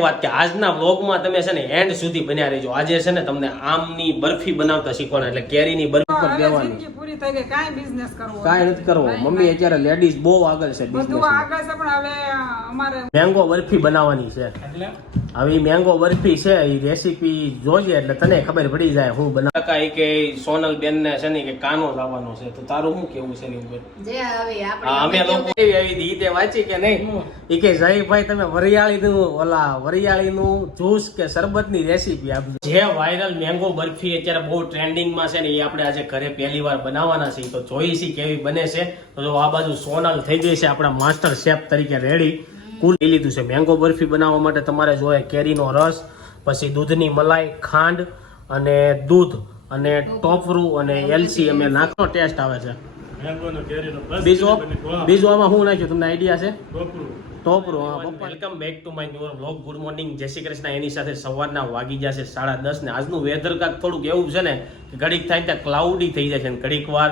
વાત કે આજના વ્લોગમાં તમે છે ને એન્ડ સુધી બન્યા રહેજો. આજે છે ને તમને આમની બરફી બનાવતા શીખવાના, એટલે કેરીની બરફી પર હવે દેવાની પૂરી થઈ ગઈ. કાઈ બિઝનેસ કરવો કાઈ નથી. કરવો. મમ્મી અત્યારે લેડીઝ બહુ આગળ છે બધું આગળ છે પણ હવે અમારે મેંગો બરફી બનાવવાની છે. હવે મેંગો બરફી છે એ રેસીપી જોઈએ એટલે તને ખબર પડી જાય હું બના કાઈ કે સોનલ બેન ને છે ને કે કાનો લાવવાનો છે. તો તારું શું કેવું છે એની ઉપર? જે હવે હા, અમે લોકો એવી આવી હતી? તે વાંચી કે નહીં? એ કે જયભાઈ તમે વરિયાળીનું ઓલા વરિયાળીનું જ્યુસ કે શરબતની રેસીપી આપજો. જે વાયરલ મેંગો બરફી અત્યારે બહુ ટ્રેન્ડિંગમાં છે ને એ આપણે આજે ઘરે પહેલી વાર બનાવવાના છે તો જોઈ છે કેવી બને છે. તો જો આ બાજુ સોનલ થઈ ગઈ છે આપણા માસ્ટર શેફ તરીકે રેડી. કુલ લઈ લીધું છે. મેંગો બરફી બનાવવા માટે તમારે જોઈએ કેરીનો રસ પછી દૂધની મલાઈ ખાંડ અને દૂધ અને ટોપરું અને એલસી અમે નાખવાનો ટેસ્ટ આવે છે. બીજું? બીજું આમાં શું નાખ્યું? તમને આઈડિયા છે? Welcome back to my new vlog good morning જય શ્રી કૃષ્ણ. એની સાથે સવારના વાગી જશે સાડા દસ ને આજનું વેધર કાંક થોડુંક એવું છે ને કે ઘડીક થાય ત્યાં ક્લાઉડી થઈ જાય છે. ને ઘડીક વાર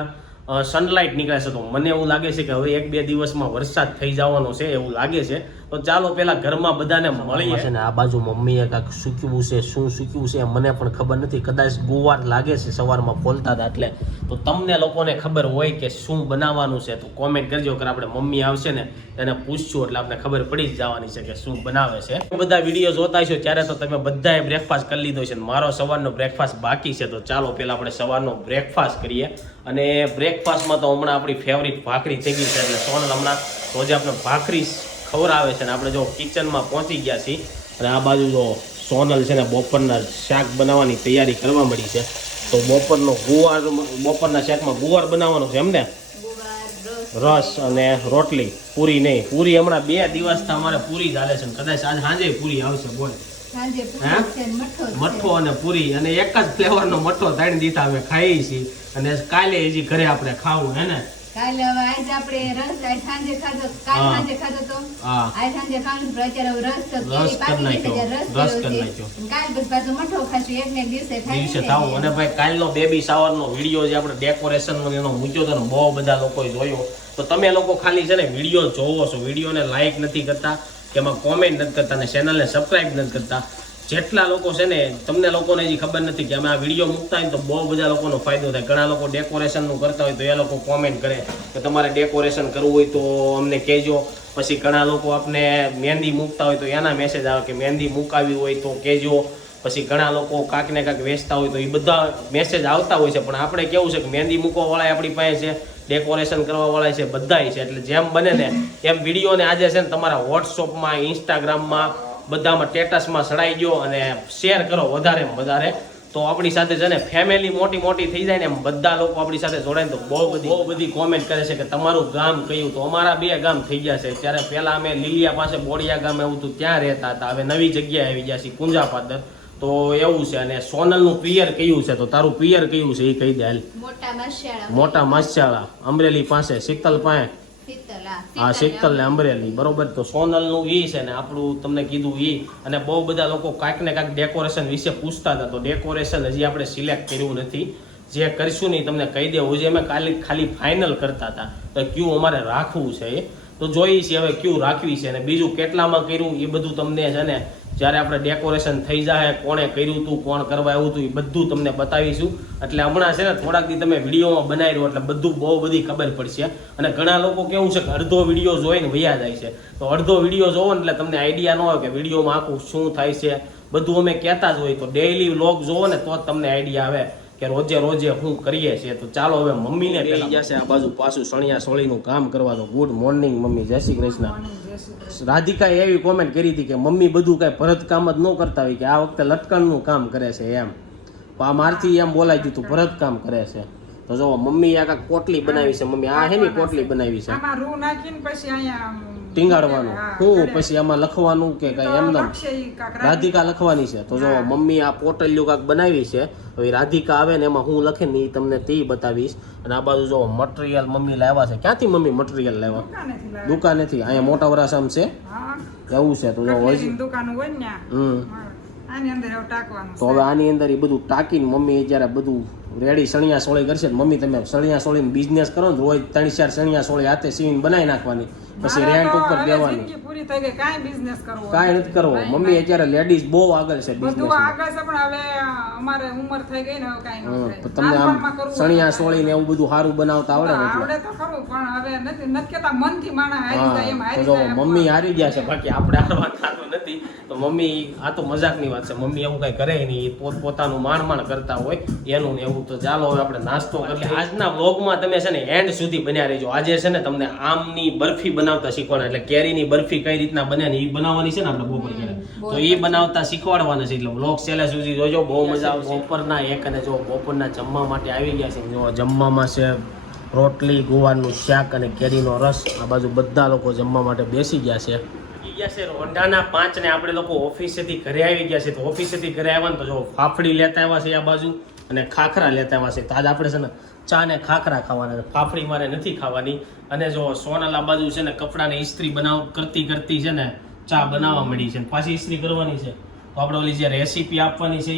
સનલાઇટ નીકળે છે તો મને એવું લાગે છે કે હવે એક બે દિવસમાં વરસાદ થઈ જવાનો છે એવું લાગે છે. તો ચાલો પેલા ઘરમાં બધાને મળીએ. છે ને આ બાજુ મમ્મીએ કાંઈક સૂક્યું છે શું સૂક્યું છે મને પણ ખબર નથી. કદાચ ગુવાર લાગે છે સવારમાં ખોલતા હતા એટલે. તો તમને લોકોને ખબર હોય કે શું બનાવવાનું છે તો કોમેન્ટ કરજો. કે આપણે મમ્મી આવશે ને એને પૂછશું એટલે આપણે ખબર પડી જ જવાની છે કે શું બનાવે છે. બધા વીડિયો જોતા છો ત્યારે તો તમે બધાએ બ્રેકફાસ્ટ કરી લીધો છે મારો સવારનો બ્રેકફાસ્ટ બાકી છે. તો ચાલો પહેલાં આપણે સવારનો બ્રેકફાસ્ટ કરીએ. અને બ્રેકફાસ્ટમાં તો હમણાં આપણી ફેવરિટ ભાખરી થઈ ગઈ છે એટલે સોનલ હમણાં રોજે આપણે ભાખરી ખવડાવે છે ને આપણે જો કિચનમાં પહોંચી ગયા છીએ અને આ બાજુ જો સોનલ છે ને બપોરના શાક બનાવવાની તૈયારી કરવા મળી છે. તો બપોરનો ગુવાર બપોરના શાકમાં ગુવાર બનાવવાનો છે એમને રસ અને રોટલી પૂરી નહીં. પૂરી હમણાં બે દિવસથી અમારે પૂરી ચાલે છે કદાચ આજ સાંજે પૂરી આવશે બોલ. ને મઠો અને પૂરી અને એક જ ફ્લેવરનો મઠો ત્રણ દીધા અમે ખાઈએ છીએ. અને કાલે હજી ઘરે આપણે ખાવું હે ને? કાલે હવે આજ આપણે રસ આજ સાંજે ખાધો. કાલ સાંજે ખાધો તો? આજ સાંજે ખાધું અત્યારે રસ તો રસ કરી પાકી ગઈ છે, નાખ્યો. રસ રસ કરી નાખ્યો. કાલ પછી પાછું મઠો ખાશું એક ને દિવસે થાય દિવસે ને. અને ભાઈ કાલનો બેબી શાવરનો વીડિયો જે આપણે ડેકોરેશનનો એનો મૂક્યો બહુ બધા લોકોએ જોયો. તો તમે લોકો ખાલી છે ને વીડિયો જોવો છો. વિડીયોને લાઈક નથી કરતા કે એમાં કોમેન્ટ નથી કરતા અને ચેનલને સબસ્ક્રાઇબ નથી કરતા. જેટલા લોકો છે ને, તમને લોકોને હજી ખબર નથી કે અમે આ વીડિયો મૂકતા હોય તો બહુ બધા લોકોનો ફાયદો થાય. ઘણા લોકો ડેકોરેશનનું કરતા હોય તો એ લોકો કોમેન્ટ કરે કે તમારે ડેકોરેશન કરવું હોય તો અમને કહેજો. પછી ઘણા લોકો આપણે મહેંદી મૂકતા હોય તો એના મેસેજ આવે કે મહેંદી મૂકાવી હોય તો કહેજો. પછી ઘણા લોકો કાંક ને કાંક વેચતા હોય તો એ બધા મેસેજ આવતા હોય છે. પણ આપણે કેવું છે કે મહેંદી મૂકવાવાળા આપણી પાસે છે ડેકોરેશન કરવાવાળા છે, બધાય છે. એટલે જેમ બને ને એમ વિડીયોને આજે છે ને તમારા વોટ્સઅપમાં ઇન્સ્ટાગ્રામમાં બધામાં સ્ટેટસમાં ચડાઈ ગયો અને શેર કરો વધારે વધારે. તો આપણી સાથે છે ને ફેમિલી મોટી મોટી થઈ જાય ને એમ બધા લોકો આપણી સાથે જોડાય તો બહુ બધી બહુ બધી કોમેન્ટ કરે છે કે તમારું ગામ કયું? તો અમારા બે ગામ થઈ ગયા છે. ત્યારે પહેલાં અમે લીલિયા પાસે બોડિયા ગામ એવું હતું ત્યાં રહેતા હતા. હવે નવી જગ્યાએ આવી ગયા છીએ કુંજા પાદર તો એવું છે અને સોનલનું પિયર કયું છે? તો તારું પિયર કયું છે? એ કહી દે હાલ. મોટા માછાળા અમરેલી પાસે શીતલ પાસે. હા શીતલ ને અમરેલી બરોબર. તો સોનલનું ઈ છે ને આપણું તમને કીધું ઈ. અને બહુ બધા લોકો કાંઈક ને કાંઈક ડેકોરેશન વિશે પૂછતા હતા. તો ડેકોરેશન હજી આપણે સિલેક્ટ કર્યું નથી. જે કરીશું નહીં તમને કહી દેવું. છે અમે ખાલી ખાલી ફાઇનલ કરતા હતા. તો ક્યુ અમારે રાખવું છે એ? તો જોઈએ છીએ હવે ક્યુ રાખવી છે અને બીજું કેટલામાં કર્યું? એ બધું તમને છે ને જ્યારે આપણે ડેકોરેશન થઈ જાય કોણે કર્યું હતું કોણ કરવા આવ્યું હતું એ બધું તમને બતાવીશું. એટલે હમણાં છે ને થોડાક દી તમે વિડીયોમાં બનાવી રહ્યો એટલે બધું બહુ બધી ખબર પડશે. અને ઘણા લોકો કેવું છે કે અડધો વીડિયો જોઈને વયા જાય છે. તો અડધો વીડિયો જોવો ને એટલે તમને આઈડિયા ન હોય કે વિડીયોમાં આખું શું થાય છે. બધું અમે કહેતા જ હોય. તો ડેઇલી વ્લોગ જોવો ને તો જ તમને આઈડિયા આવે. કે રોજે રોજે શું કરીએ છીએ તો ચાલો હવે મમ્મીને પેલા જશે આ બાજુ પાછું સણિયા સોળીનું કામ કરવા તો ગુડ મોર્નિંગ મમ્મી. જય શ્રી કૃષ્ણ. રાધિકાએ એવી કોમેન્ટ કરી હતી કે મમ્મી બધું કાંઈ ભરત કામ જ ન કરતા હોય કે આ વખતે લટકણનું કામ કરે છે એમ. તો આ મારથી એમ બોલાઈ ગયું તું ભરત કામ કરે છે. તો જો મમ્મી આ કોટલી બનાવી છે. મમ્મી આ હેની કોટલી બનાવી છે? આમાં રૂ નાખીને પછી અહીંયા ટીંગાડવાનું. હું. પછી એમાં લખવાનું કે કઈ એમ રાધિકા લખવાની છે. તો જો મમ્મી આ પોટલિયું કાંક બનાવી છે હવે રાધિકા આવે ને એમાં હું લખે ને એ તમને તે બતાવીશ. અને આ બાજુ જો મટીરિયલ મમ્મી લાવ્યા છે. ક્યાંથી મમ્મી મટીરિયલ લાવ્યા? દુકાનેથી અહીંયા મોટા વરાસામ છે. એવું છે. તો જો હોય. હમ. તો હવે આની અંદર એ બધું ટાંકીને મમ્મી જ્યારે બધું રેડી સણિયા સોળી કરશે મમ્મી તમે સણિયા સોળીને બિઝનેસ કરો ને રોજ ત્રણ ચાર સણિયા સોળી હાથે સીવીને બનાવી નાખવાની. પછી રેન્ટ ઉપર હવે પૂરી થઈ ગઈ કાંઈ બિઝનેસ કરવો કાંઈ નથી કરવો. મમ્મી અત્યારે લેડીઝ બહુ આગળ છે બધું આગળ છે પણ હવે અમારે ઉંમર થઈ ગઈ ને હવે કાંઈ નથી તમને આમ સણિયા. સોળી ને એવું બધું સારું બનાવતા આવડે ને આવડે તો ખરું પણ હવે નથી નથી કેતા મનથી માણસ હારી જાય એમ હારી જાય મમ્મી હારી ગયા છે બાકી આપણે હારવા નથી તો મમ્મી આ તો મજાકની વાત છે. મમ્મી એવું કઈ કરે નહીં. પોત પોતાનું માણ માણ કરતા હોય એનું ને એવું. તો ચાલો હવે આપણે નાસ્તો કરીએ આજના વ્લોગમાં તમે છે ને એન્ડ સુધી બન્યા રહેજો. આજે છે ને તમને આમની બરફી બનાવતા શીખવાના એટલે કેરીની બરફી કઈ રીતના બને ને એ બનાવવાની છે ને આપણે બપોર કરે. તો એ બનાવતા શીખવાડવાના છે. એટલે વ્લોગ છેલ્લે સુધી જોજો. બહુ મજા આવશે. બપોરના એક અને જો બપોરના જમવા માટે આવી ગયા છે. જો જમવામાં છે રોટલી ગુવારનું શાક અને કેરીનો રસ. આ બાજુ બધા લોકો જમવા માટે બેસી ગયા છે. આવી ગયા છે. રોંઢાના પાંચ ને આપણે લોકો ઓફિસેથી ઘરે આવી ગયા છે. તો ઓફિસેથી ઘરે આવ્યા ને તો જો ફાફડી લેતા આવ્યા છે આ બાજુ અને ખાખરા લેતા આવ્યા છે. તો આજ આપણે છે ને ચા ને ખાખરા ખાવાના છે. ફાફડી મારે નથી ખાવાની. અને જો સોનલ આ બાજુ છે ને કપડાને ઇસ્ત્રી બનાવ કરતી કરતી છે ને ચા બનાવવા મળી છે. પાછી ઇસ્ત્રી કરવાની છે. તો આપણે ઓલી જે રેસીપી આપવાની છે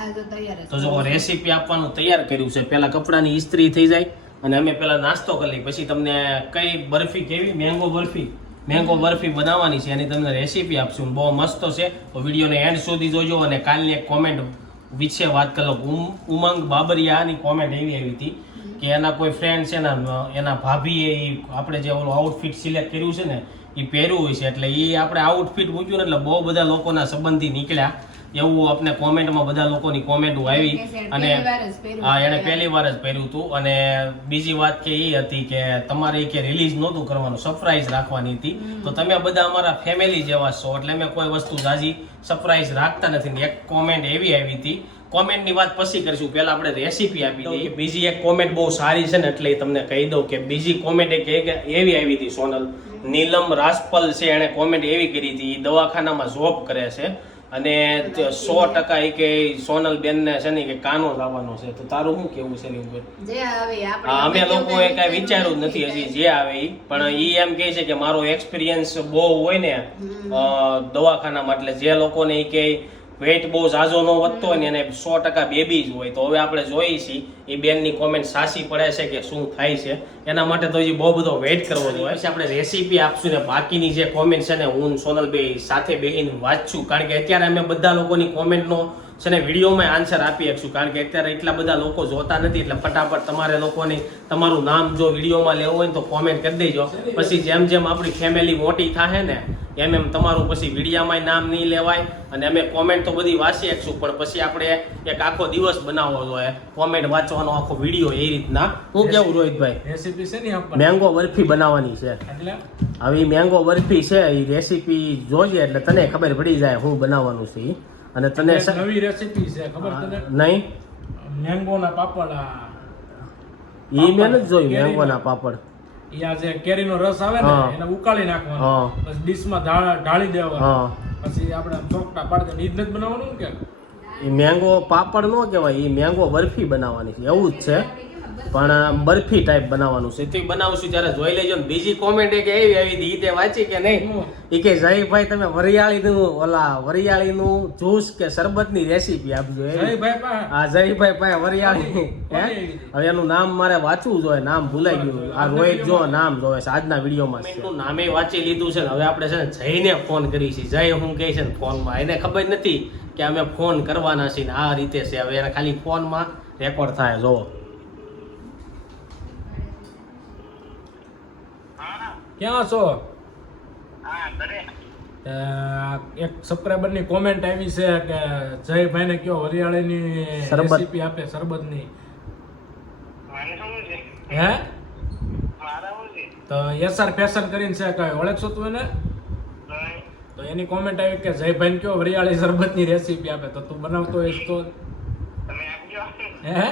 એ તો તૈયાર જ તો જો રેસીપી આપવાનું તૈયાર કર્યું છે. પહેલાં કપડાની ઇસ્ત્રી થઈ જાય અને અમે પહેલાં નાસ્તો કરી લઈએ. પછી તમને કઈ બરફી કેવી? મેંગો બરફી. મેંગો બરફી બનાવવાની છે, એની તમને રેસીપી આપશું. બહુ મસ્ત છે. વિડીયોને એન્ડ સુધી જોજો અને કાલની એક કોમેન્ટ વિશે વાત કરો. ઉમ- ઉમંગ બાબરિયાની કોમેન્ટ એવી આવી હતી કે એના કોઈ ફ્રેન્ડ છે ને, એના ભાભીએ એ આપણે જે ઓલું આઉટફિટ સિલેક્ટ કર્યું છે ને એ પહેર્યું હોય છે. એટલે એ આપણે આઉટફિટ મૂક્યું ને, એટલે બહુ બધા લોકોના સંબંધી નીકળ્યા. એવું આપણે કોમેન્ટમાં બધા લોકોની કોમેન્ટો આવી અને હા. એણે પહેલી વાર જ પહેર્યું હતું. અને બીજી વાત કે એ હતી કે તમારે કે રિલીઝ નહોતું કરવાનું સરપ્રાઈઝ રાખવાની હતી. તો તમે બધા અમારા ફેમિલી જેવા છો એટલે અમે કોઈ વસ્તુ જાજી સરપ્રાઈઝ રાખતા નથી. ને એક કોમેન્ટ એવી આવી હતી. કોમેન્ટની વાત પછી કરીશું. પહેલાં આપણે રેસીપી આપી દઈએ. બીજી એક કોમેન્ટ બહુ સારી છે ને એટલે તમને કહી દઉં કે બીજી કોમેન્ટ એક એવી આવી હતી સોનલ. નીલમ રાસપલ છે એણે કોમેન્ટ એવી કરી હતી. ઈ દવાખાનામાં જોબ કરે છે. અને સો ટકા એ કે સોનલ બેનને છે ને કે કાનો લાવવાનો છે. તો તારું શું કેવું છે એની ઉપર? અમે લોકો એ કઈ વિચાર્યું જ નથી હજી જે આવે એ પણ ઈ એમ કહે છે કે મારો એક્સપિરિયન્સ બહુ હોય ને દવાખાનામાં. એટલે જે લોકોને એ કે વેઇટ બહુ ઝાઝો ન વધતો હોય ને એને સો ટકા બેબી જ હોય. તો હવે આપણે જોઈએ છીએ એ બેનની કોમેન્ટ સાચી પડે છે કે શું થાય છે. એના માટે તો હજી બહુ બધો વેઇટ કરવો જોઈએ પછી આપણે રેસીપી આપશું ને બાકીની જે કોમેન્ટ છે ને હું સોનલભાઈ સાથે બેહીને વાંચશું. કારણ કે અત્યારે અમે બધા લોકોની કોમેન્ટનો છે ને વિડીયોમાં આન્સર આપી શકશું. કારણ કે અત્યારે એટલા બધા લોકો જોતા નથી એટલે ફટાફટ તમારે લોકોની તમારું નામ જો વિડીયોમાં લેવું હોય ને તો કોમેન્ટ કરી દેજો. પછી જેમ જેમ આપણી ફેમિલી મોટી થાય ને એમ એમ તમારું પછી વિડીયામાં નામ નહીં લેવાય અને અમે કોમેન્ટ તો બધી વાંચી શકશું પણ પછી આપણે એક આખો દિવસ બનાવવો જોઈએ કોમેન્ટ વાંચવાનો આખો વીડિયો એ રીતના. હું કેવું રોહિતભાઈ? રેસીપી છે ને મેંગો બરફી બનાવવાની છે. એટલે? હવે મેંગો બરફી છે એ રેસીપી જોઈએ એટલે તને ખબર પડી જાય હું બનાવવાનું છે. અને તને નવી રેસીપી છે ખબર તને? નહીં. મેંગોના પાપડ આ ઈ મેં જ જોયું મેંગોના પાપડ. ઈ આ જે કેરીનો રસ આવે ને એને ઉકાળી નાખવાનો. પછી ડીશમાં ઢાળી દેવાનો. પછી આપણે ચોકટા પાડી દે ઈ જ બનાવવાનું કે? એ મેંગો પાપડ નો કહેવાય એ મેંગો બરફી બનાવવાની છે. એવું જ છે. પણ બરફી ટાઈપ બનાવવાનું છે. તે બનાવશું ત્યારે જોઈ લેજો ને. બીજી કોમેન્ટ કે એવી આવી તે વાંચી કે નહીં? એ કે જયભાઈ તમે વરિયાળીનું ઓલા વરિયાળીનું જ્યુસ કે શરબતની રેસીપી આપજો એવી. જયભાઈ પાસે? વરિયાળી. હવે એનું નામ મારે વાંચવું જોઈએ નામ ભૂલાઈ ગયું. આ રોહિત જો નામ જોવે છે આજના વિડીયોમાં નામે વાંચી લીધું છે ને હવે આપણે છે ને જયને ફોન કરી છે જય હું કહે છે ને ફોનમાં એને ખબર નથી કે અમે ફોન કરવાના છીએ ને આ રીતે છે. હવે એને ખાલી ફોનમાં રેકોર્ડ થાય જોવો ક્યાં છો? એક સબસ્ક્રાઈબરની કોમેન્ટ આવી છે કે જયભાઈ ને કયો હરિયાળી ની રેસીપી આપે શરબતની. હે? તો એસઆર ફેશન કરીને છે કઈ ઓળખશો તું એને? તો એની કોમેન્ટ આવી કે જયભાઈ ને કયો વરિયાળી શરબતની રેસીપી આપે? તો તું બનાવતો હોઈશ તો. હે?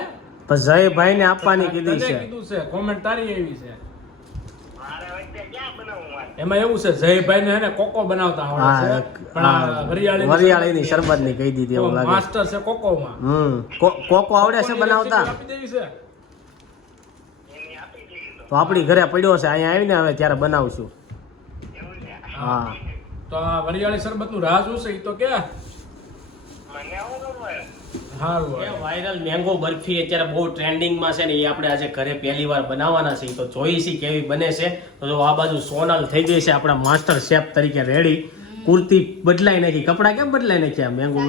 પણ જયભાઈને આપવાની કીધી છે. કીધું છે. કોમેન્ટ તારી એવી છે. એમાં એવું છે જયભાઈ ને એને કોકો બનાવતા આવડે છે પણ વરિયાળીની શરબતની શરબતની કહી દીધી એવું લાગે. માસ્ટર છે કોકોમાં. હમ કો- કોકો આવડે છે બનાવતા? આપી દેવી છે. તો આપણી ઘરે પડ્યો છે અહીંયા આવીને હવે ત્યારે બનાવશું. હા. તો આ વરિયાળી શરબતનું રાહ શું છે તો કે? એ હોય વાયરલ મેંગો બરફી અત્યારે બહુ ટ્રેન્ડિંગમાં છે ને એ આપણે આજે ઘરે પહેલી વાર બનાવવાના છે. તો જોઈ છીએ કેવી બને છે. તો જો આ બાજુ સોનલ થઈ ગઈ છે આપણા માસ્ટર શેફ તરીકે રેડી કુર્તી બદલાઈ નાખી. કપડાં કેમ બદલાઈ નાખ્યા? મેંગો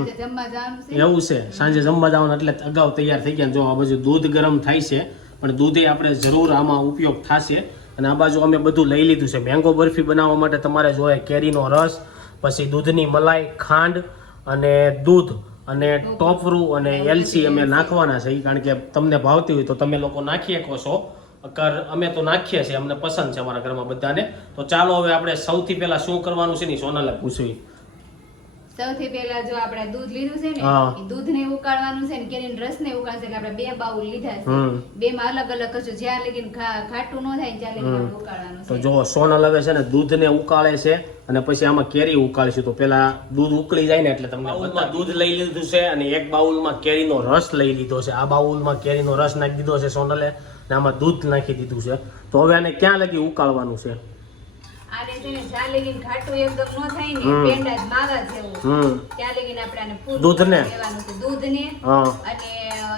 એવું છે. સાંજે જમવા જવાનું એટલે અગાઉ તૈયાર થઈ ગયા જો આ બાજુ દૂધ ગરમ થાય છે. પણ દૂધે આપણે જરૂર આમાં ઉપયોગ થશે. અને આ બાજુ અમે બધું લઈ લીધું છે. મેંગો બરફી બનાવવા માટે તમારે જોઈએ કેરીનો રસ પછી દૂધની મલાઈ ખાંડ અને દૂધ. અને ટોપરું અને એલસી અમે નાખવાના છે કારણ કે તમને ભાવતી હોય તો તમે લોકો નાખી શકો છો. અકર અમે તો નાખીએ છીએ, અમને પસંદ છે અમારા ઘરમાં બધાને. તો ચાલો હવે આપણે સૌથી પહેલાં શું કરવાનું છે ને સોનલે પૂછવી. સૌથી પહેલા જો આપણે દૂધ લીધું છે ને. એ દૂધને ઉકાળવાનું છે ને કેરીના રસ ને ઉકાળશે એટલે આપણે બે બાઉલ લીધા છે. બે માં અલગ અલગ કશું જ્યાં લગીન ખાટું ન થાય ત્યાં લગીન ઉકાળવાનું તો જો સોન લવે છે ને દૂધને ઉકાળે છે અને પછી આમાં કેરી ઉકાળીશું. તો પેલા દૂધ ઉકળી જાય ને એટલે તમને બાઉલમાં દૂધ લઈ લીધું છે અને એક બાઉલમાં કેરીનો રસ લઈ લીધો છે. આ બાઉલમાં કેરીનો રસ નાખી દીધો છે સોનલે અને આમાં દૂધ નાખી દીધું છે. તો હવે આને ક્યાં લગી ઉકાળવાનું છે? આને છે ને જ્યાં લગીન એકદમ ન થાય ને પેંડા જ માવા જેવું. ત્યાં લગીન આપણે આને પૂરું દૂધને? લેવાનું છે દૂધને. અને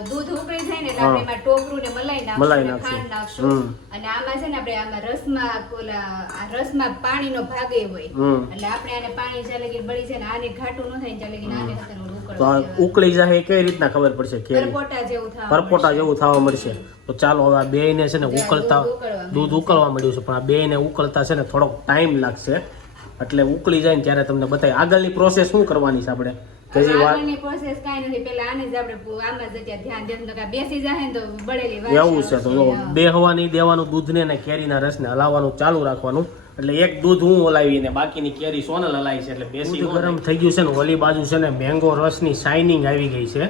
દૂધ ઉકળી જાય ને એટલે આપણે એમાં ટોપરું ને મલાઈ નાખશું. ખાંડ નાખશું. અને આમાં છે ને આપણે આમાં રસમાં ઓલા આ રસમાં પાણીનો ભાગ એ હોય. એટલે આપણે આને પાણી જ્યાં લગીન બળી છે ને આને ઘાટું ન થાય ને ત્યાં લગીન આને તો આ ઉકળી જાય એ કઈ રીતના ખબર પડશે કેરી પરપોટા જેવું થવા મળશે. તો ચાલો હવે આ બેયને છે ને ઉકળતા દૂધ ઉકળવા મળ્યું છે પણ આ બેયને ઉકળતા છે ને થોડોક ટાઈમ લાગશે. એટલે ઉકળી જાય ને ત્યારે તમને બતાવી આગળની પ્રોસેસ શું કરવાની છે આપણે? કેજી વાત પ્રોસેસ કાંઈ નથી. પેલા આને જ આપણે આમાં જ ધ્યાન દેવું નકર બેસી જાય ને તો બળેલી વાત એવું છે. તો જો બે હવા નહીં દેવાનું દૂધને ને કેરીના રસને હલાવવાનું ચાલુ રાખવાનું. એટલે એક દૂધ હું હલાવીને બાકીની કેરી સોનલ હલાવી છે એટલે બેસી ગરમ થઈ ગયું છે ને ઓલી બાજુ છે ને મેંગો રસની શાઇનિંગ આવી ગઈ છે.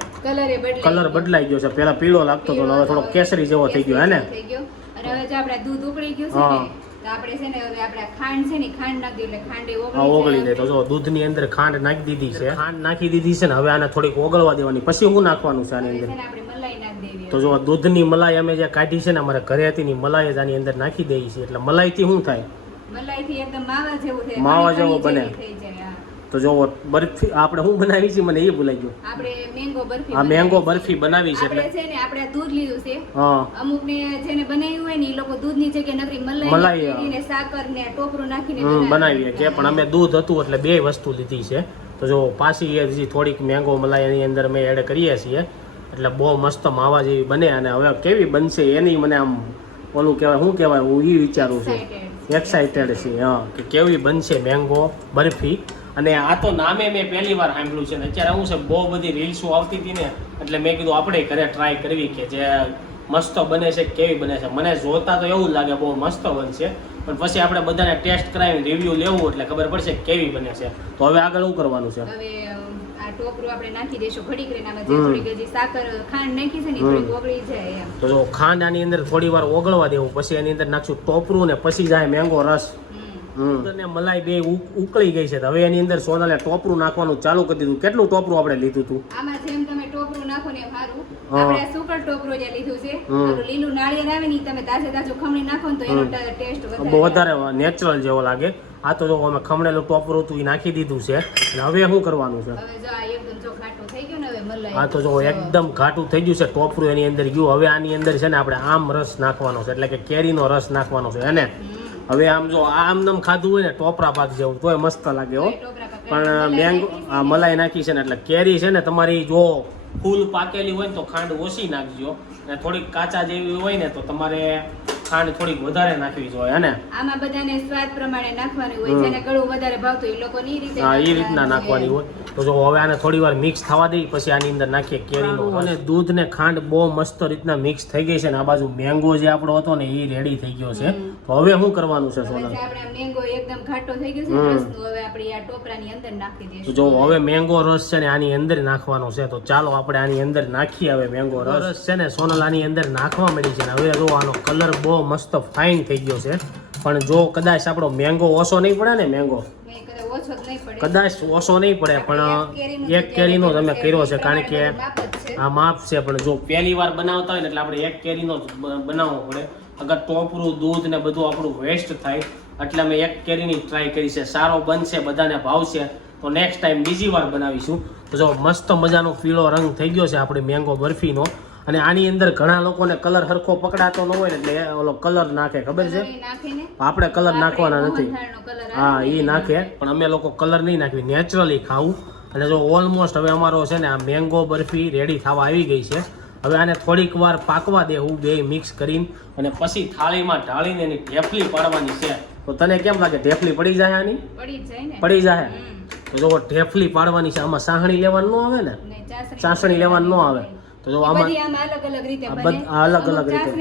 કલર બદલાઈ ગયો. છે. પેલા પીળો લાગતો હતો હવે થોડો કેસરી જેવો થઈ ગયો હે ને? થઈ ગયો. અને હવે જો આપણે દૂધ ઉકળી ગયું છે હા. ને તો આપણે છે ને હવે આપણે ખાંડ છે ને ખાંડ નાખી દઈએ એટલે ખાંડ એ આ ઓગળી. જાય. તો જો દૂધની અંદર ખાંડ નાખી દીધી છે. ખાંડ નાખી દીધી છે ને હવે આને થોડીક ઓગળવા દેવાની. પછી શું નાખવાનું છે આની અંદર? છે ને આપણે મલાઈ નાખી તો જો દૂધની મલાઈ અમે જે કાઢી છે ને અમારે ઘરે હતી ની મલાઈ જ આની અંદર નાખી દઈએ છીએ એટલે મલાઈથી શું થાય? એકદમ માવા જેવું થાય માવા ઘણી જેવો બને. હા. તો જો બરફી આપણે શું બનાવી છે મને એ ભૂલાઈ ગયું આપણે મેંગો બરફી બનાવી મેંગો. બરફી બનાવી છે એટલે છે ને આપણે દૂધ લીધું છે હા અમુક ને જેને બનાવ્યું હોય ને એ લોકો દૂધની જગ્યાએ નકરી મલાઈ, મલાઈ હા. સાકર ને ટોપરું નાખીને બનાવીએ કે પણ અમે દૂધ હતું એટલે બે વસ્તુ લીધી છે તો જો પાછી એ હજી થોડીક મેંગો મલાઈ એની અંદર અમે એડ કરીએ છીએ એટલે બહુ મસ્ત માવા જેવી બને અને હવે કેવી બનશે એની મને આમ ઓલું કહેવાય શું કહેવાય હું એ વિચારું છું. એક્સાઇટેડ છે હા. કે કેવી બનશે મેંગો બરફી. અને આ તો નામે મેં પહેલી વાર સાંભળ્યું છે ને, અત્યારે શું છે બહુ બધી રીલ્સો આવતી હતી ને, એટલે મેં કીધું આપણે ઘરે ટ્રાય કરવી કે જે મસ્ત બને છે, કેવી બને છે. મને જોતા તો એવું લાગે બહુ મસ્ત બનશે, પણ પછી આપણે બધાને ટેસ્ટ કરાવીને રિવ્યૂ લેવું એટલે ખબર પડશે કેવી બને છે. તો હવે આગળ શું કરવાનું છે? ટોપરું આપણે નાખી દઈશું ઘડીક રહીને આમાં જે થોડીક હજી સાકર ખાંડ નાખી છે ને થોડીક ઓગળી જાય એમ. તો જો ખાંડ આની અંદર થોડી વાર ઓગળવા દેવું પછી એની અંદર નાખશું ટોપરું ને પછી જાય મેંગો રસ. અને મલાઈ બે ઉક- ઉકળી ગઈ છે. હવે એની અંદર સોનાલે ટોપરું નાખવાનું ચાલુ કરી દીધું. કેટલું ટોપરું આપણે લીધું હતું આમાં જેમ તમે ટોપરું નાખો ને સારું હા. આપણે સુપર ટોપરો જે લીધું છે. હમ. લીલું નાળિયેર આવે ને તમે તાજે તાજું ખમણી નાખો ને તો એનો. ટેસ્ટ બહુ વધારે વધારે નેચરલ જેવો લાગે. આ તો જો અમે ખમણેલું ટોપરું હતું એ નાખી દીધું છે. અને હવે શું કરવાનું છે? હવે જો આ એકદમ જો ઘાટું થઈ ગયું ને હવે મલાઈ આ તો જો એકદમ ઘાટું થઈ ગયું છે ટોપરું એની અંદર ગયું. હવે આની અંદર છે ને આપણે આમ રસ નાખવાનો છે. એટલે કે કેરીનો રસ નાખવાનો છે. એને હવે આમ જો આમ નમ ખાધું હોય ને ટોપરા પાક જેવું તોય મસ્ત લાગે હો. પણ મેંગો આ મલાઈ નાખી છે ને એટલે કેરી છે ને તમારી જો ફૂલ પાકેલી હોય ને તો ખાંડ ઓછી નાખજો. અને થોડીક કાચા જેવી હોય ને તો તમારે ખાંડ થોડીક વધારે નાખવી જોઈએ અને આમાં બધાને સ્વાદ પ્રમાણે નાખવાની હોય જેને ગળું વધારે ભાવતું એ લોકો ની રીતે હા એ રીતના નાખવાની હોય. તો જો હવે આને થોડી વાર મિક્સ થવા દઈ પછી આની અંદર નાખીએ કેરીનો. અને દૂધ ને ખાંડ બહુ મસ્ત રીતના મિક્સ થઈ ગઈ છે ને આ બાજુ મેંગો જે આપણો હતો ને એ રેડી થઈ ગયો છે. તો હવે શું કરવાનું છે સોનલ? આપણે મેંગો એકદમ ઘાટો થઈ ગયો છે હમ. હવે આપણે આ ટોપરાની અંદર નાખી દઈશું. જો હવે મેંગો રસ છે ને આની અંદર નાખવાનો છે. તો ચાલો આપણે આની અંદર નાખીએ હવે મેંગો રસ. છે ને સોનલ આની અંદર નાખવા મળી છે ને હવે જો આનો કલર બહુ મસ્ત ફાઇન થઈ ગયો છે. પણ જો કદાચ આપણો મેંગો ઓછો નહીં પડે ને મેંગો કદાચ ઓછો નહીં પડે. પણ એક કેરીનો તમે કર્યો છે કારણ કે આ માપ છે પણ જો પહેલી વાર બનાવતા હોય ને એટલે આપણે એક કેરીનો જ બનાવવો પડે. અગર ટોપરું દૂધ ને બધું આપણું વેસ્ટ થાય એટલે અમે એક કેરીની ટ્રાય કરી છે. સારો બનશે બધાને ભાવશે. તો નેક્સ્ટ ટાઈમ બીજી વાર બનાવીશું. તો જો મસ્ત મજાનો પીળો રંગ થઈ ગયો છે આપણી મેંગો બરફીનો. અને આની અંદર ઘણા લોકોને કલર હરખો પકડાતો ન હોય ને એટલે ઓલો કલર નાખે ખબર છે? આપણે કલર નાખવાના નથી. હા એ નાખે પણ અમે લોકો કલર નહીં નાખવી નેચરલી ખાવું. અને જો ઓલમોસ્ટ હવે અમારો છે ને આ મેંગો બરફી રેડી થવા આવી ગઈ છે. હવે આને થોડીક વાર પાકવા દેવું બે મિક્સ કરીને. અને પછી થાળીમાં ઢાળીને એની ઢેફલી પાડવાની છે. તો તને કેમ લાગે ઢેફલી પડી જાય આની? પડી જાય. તો જો ઢેફલી પાડવાની છે આમાં સાહણી લેવાનું ન આવે ને? ચાસણી લેવાનું ન આવે. તો જો આમાં અલગ અલગ રીતે અલગ અલગ રીતે.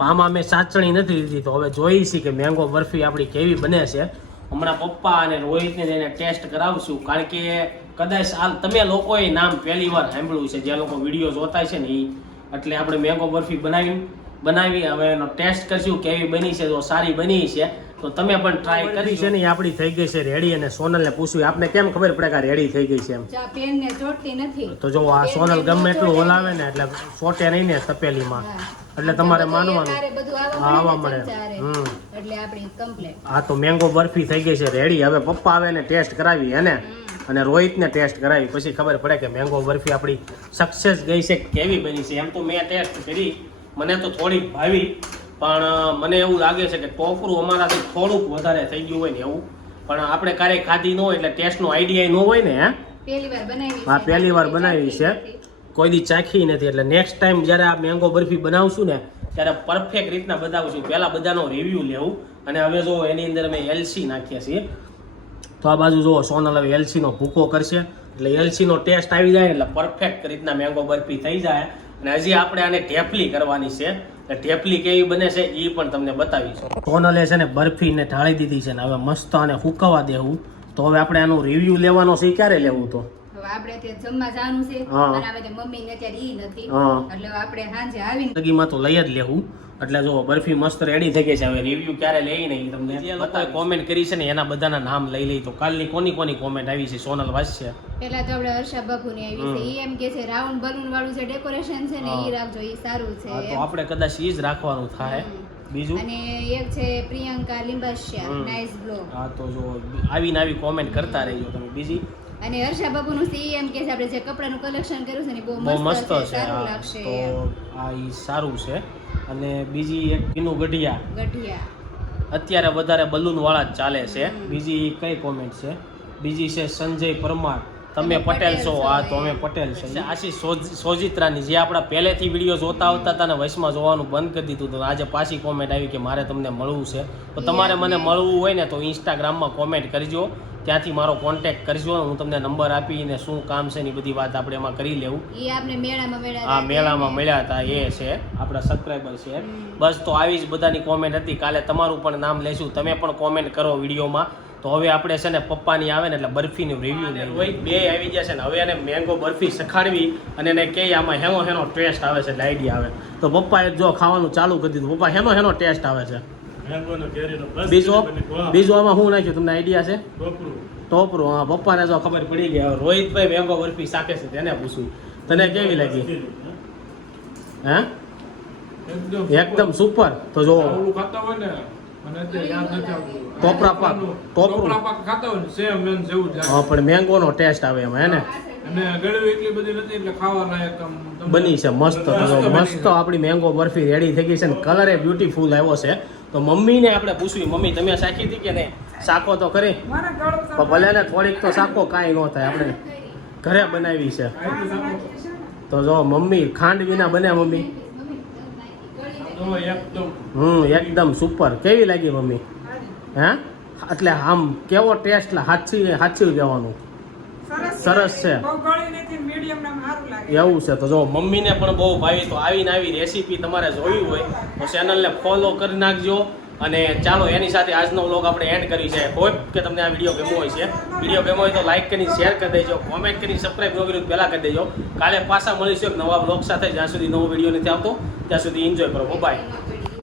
આમાં અમે સાચણી નથી લીધી. તો હવે જોઈશી કે મેંગો બરફી આપણી કેવી બને છે. હમણાં પપ્પા અને રોહિતને જઈને ટેસ્ટ કરાવશું. કારણ કે કદાચ હાલ તમે લોકોએ નામ પહેલી વાર સાંભળ્યું છે. જે લોકો વીડિયો જોતા છે ને એ એટલે આપણે મેંગો બરફી બનાવી બનાવી હવે એનો ટેસ્ટ કરશું કેવી બની છે. જો સારી બની છે. તો તમે પણ ટ્રાય કરી છે ને આપણી થઈ ગઈ છે રેડી અને સોનલને પૂછ્યું આપને કેમ ખબર પડે કે રેડી થઈ ગઈ છે એમ? ચા ચોટતી નથી. તો જો આ સોનલ ગમે એટલું ઓલાવે ને એટલે સોટે નહીં ને તપેલીમાં. હા. એટલે તમારે માનવાનું. હા, આવવા મળે હમ. એટલે આપણી કમ્પ્લેટ આ તો મેંગો બરફી થઈ ગઈ છે રેડી હવે પપ્પા આવે ને ટેસ્ટ કરાવી એને. અને રોહિતને ટેસ્ટ કરાવી. પછી ખબર પડે કે મેંગો બરફી આપણી સક્સેસ ગઈ છે કેવી બની છે. એમ તો મેં ટેસ્ટ કરી. મને તો થોડી ભાવી. પણ મને એવું લાગે છે કે ટોપરું અમારાથી થોડુંક વધારે થઈ ગયું હોય ને એવું. પણ આપણે ક્યારેય ખાધી ન હોય એટલે ટેસ્ટનો આઈડિયા ન હોય ને હે? પહેલી વાર બનાવી હા પહેલી વાર બનાવી છે. કોઈ દી ચાખી નથી. એટલે નેક્સ્ટ ટાઈમ જ્યારે આ મેંગો બરફી બનાવશું ને ત્યારે પરફેક્ટ રીતના બતાવશું પહેલા બધાનો રિવ્યૂ લેવું. અને હવે જો એની અંદર અમે એલસી નાખીએ છીએ. તો આ બાજુ જુઓ સોનલ હવે એલસીનો ભૂકો કરશે. એટલે એલસીનો ટેસ્ટ આવી જાય ને એટલે પરફેક્ટ રીતના મેંગો બરફી થઈ જાય. અને હજી આપણે આને ઢેફલી કરવાની છે. ઢેફલી કેવી બને છે એ પણ તમને બતાવીશું. કોનલે છે ને બરફીને ઢાળી દીધી છે ને હવે મસ્ત આને ફૂંકાવા દેવું. તો હવે આપણે આનું રિવ્યુ લેવાનો છે ક્યારે લેવું તો? આપણે જમવા જવાનું છે. મમ્મી ને અત્યારે ઈ નથી. એટલે આપણે સાંજે આવીને તો લઈ જ લેવું. એટલે જો બરફી મસ્ત રેડી થઈ ગઈ છે. હવે રિવ્યુ ક્યારે લઈ નહીં તમને જે લોકોએ કોમેન્ટ કરી છે ને એના બધાના નામ લઈ લઈ. તો કાલની કોની કોની કોમેન્ટ આવી છે? સોનલ વાસ્ય પેલા તો આપણે હર્ષા બાપુની આવી છે. ઈ એમ કે છે રાઉન્ડ બલૂન વાળું જે ડેકોરેશન છે ને એ ઈ રાખજો ઈ સારું છે તો આપણે કદાચ ઈ જ રાખવાનું થાય. બીજું? અને એક છે પ્રિયંકા લિંબાશિયા નાઇસ બ્લો હા તો જો આવીને આવી કોમેન્ટ કરતા રહેજો તમે. બીજી? અને હર્ષા બાબુનું સી એમ કે છે આપણે જે કપડાનું કલેક્શન કર્યું છે ને બહુ મસ્ત છે સારું લાગશે તો આ ઈ સારું છે. અને બીજી એક પીનું ગઢિયા. ગઢિયા. અત્યારે વધારે બલૂન વાળા જ ચાલે છે. બીજી કઈ કોમેન્ટ છે? બીજી છે સંજય પરમાર. તમે પટેલ છો? આ તો અમે પટેલ છે. આશી સોજ- સોજિત્રાની જે આપણા પહેલેથી વીડિયો જોતા આવતા હતા ને વચમાં જોવાનું બંધ કરી દીધું હતું. આજે પાછી કોમેન્ટ આવી કે મારે તમને મળવું છે. તો તમારે મને મળવું હોય ને તો ઇન્સ્ટાગ્રામમાં કોમેન્ટ કરજો. ત્યાંથી મારો કોન્ટેક્ટ કરજો હું તમને નંબર આપીને શું કામ છે ને બધી વાત આપણે એમાં કરી લેવું. એ આપણે મેળામાં મળ્યા આ મેળામાં મળ્યા હતા. એ છે આપણા સબસ્ક્રાઈબર છે. બસ તો આવી જ બધાની કોમેન્ટ હતી. કાલે તમારું પણ નામ લેશું તમે પણ કોમેન્ટ કરો વિડીયોમાં. તો હવે આપણે છે ને પપ્પાની આવે ને એટલે બરફીનું રિવ્યુ રોહિત બે આવી ગયા છે ને. હવે એને મેંગો બરફી સખાડવી અને એને કે આમાં હેનો હેનો ટેસ્ટ આવે છે એટલે આઈડિયા આવે. તો પપ્પાએ જો ખાવાનું ચાલુ કરી દીધું. પપ્પા હેનો હેનો ટેસ્ટ આવે છે. બીજો બીજું આમાં શું નાખ્યું? તમને આઈડિયા છે? ટોપરું હા પપ્પાને જો ખબર પડી ગઈ. હવે રોહિતભાઈ મેંગો બરફી શાકે છે તેને પૂછ્યું તને કેવી લાગી? હે? એકદમ સુપર તો જો ને ટોપરા પાક. ટોપરું. ને. હા પણ મેંગોનો ટેસ્ટ આવે એમાં હે ને? બની છે મસ્ત. મસ્ત આપણી મેંગો બરફી રેડી થઈ ગઈ છે ને કલર એ બ્યુટીફુલ આવ્યો છે. તો મમ્મીને આપણે પૂછ્યું મમ્મી તમે સાખી હતી કે નહીં? શાકો તો કરી ભલે ને થોડીક તો શાકો કાંઈ ન થાય આપણે ઘરે બનાવી છે. તો જો મમ્મી ખાંડ વિના બને મમ્મી? હમ એકદમ સુપર કેવી લાગી મમ્મી? હે? એટલે આમ કેવો ટેસ્ટ હાચી હાચી કહેવાનું સરસ છે. એવું છે તો જો મમ્મીને પણ બહુ ભાવી તો આવીને આવી રેસીપી તમારે જોવી હોય તો ચેનલને ફોલો કરી નાખજો. અને ચાલો એની સાથે આજનો વ્લોગ આપણે એન્ડ કરી છે. હોપ કે તમને આ વીડિયો ગમ્યો હોય છે વીડિયો ગમ્યો હોય તો લાઈક કરીને શેર કરી દેજો કોમેન્ટ કરીને સબસ્ક્રાઈબ ન કર્યું પહેલાં કરી દેજો. કાલે પાછા મળીશું એક નવા વ્લોગ સાથે. જ્યાં સુધી નવો વીડિયો નથી આવતો ત્યાં સુધી એન્જોય કરો. બાય